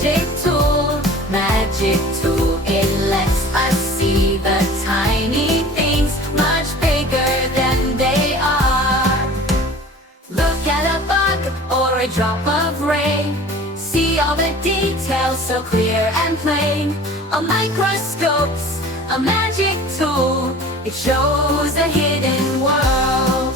magic tool, it lets us see the tiny things much bigger than they are. Look at a bug or a drop of rain, see all the details so clear and plain. A microscope's a magic tool, it shows a hidden world.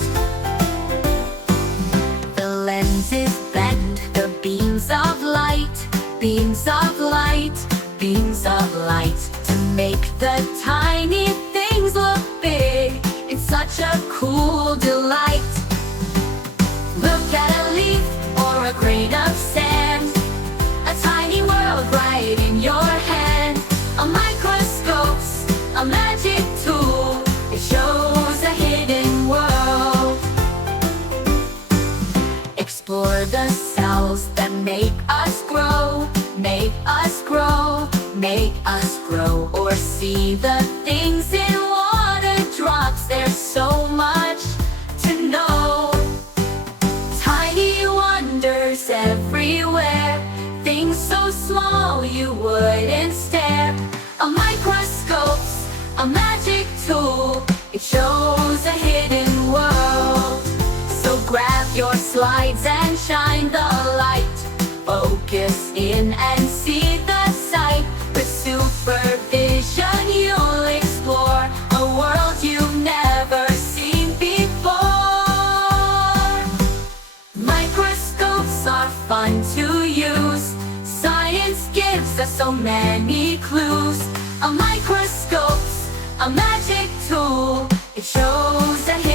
The lenses bend the beams of light, beams of light, beams of light, to make the tiny things look big. It's such a cool delight. Look at a leaf or a grain of sand, a tiny world right in your hand. A microscope's a magic tool, it shows a hidden world. Explore the cells that make us grow, make us grow, make us grow. Or see the things in water drops, there's so much to know. Tiny wonders everywhere, things so small you wouldn't stare. A microscope's a magic tool, it shows a hidden world. So grab your slides and shine the light, focus in and see the sight. With supervision you'll explore a world you've never seen before. Microscopes are fun to use, science gives us so many clues. A microscope's a magic tool, it shows a hidden